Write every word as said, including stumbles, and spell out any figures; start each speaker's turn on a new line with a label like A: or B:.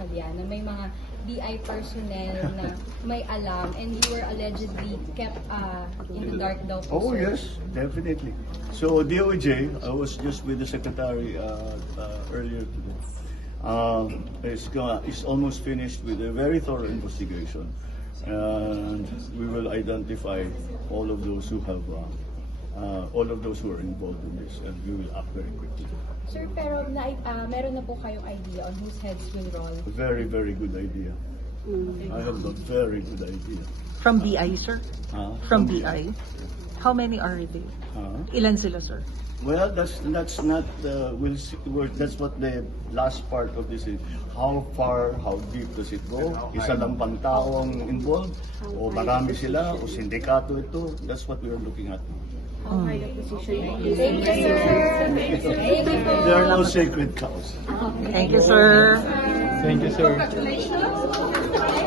A: Gatchalian na may mga D I personnel na may alam and you were allegedly kept uh, in the dark daw po,
B: Oh
A: sir.
B: yes, definitely. So D O J, I was just with the secretary uh, uh, earlier today. Um, is, go- is almost finished with a very thorough investigation, and we will identify all of those who have, uh, uh, all of those who are involved in this, and we will act very quickly.
A: Sir, pero na, uh, meron na po kayong idea on whose heads will roll?
B: A very, very good idea. I have a very good idea.
C: From B I, sir?
B: Huh?
C: From B I? How many are they?
B: Huh?
C: Ilan sila, sir?
B: Well, that's that's not. Uh, we'll see, we're, that's what the last part of this is. How far, how deep does it go? Isa lang bang tao ang involved? O marami sila? O sindikato ito? That's what we are looking at.
A: Thank you, sir. Thank you po.
B: There are no sacred cows.
C: Thank you, sir.
D: Thank you, sir.
A: Congratulations.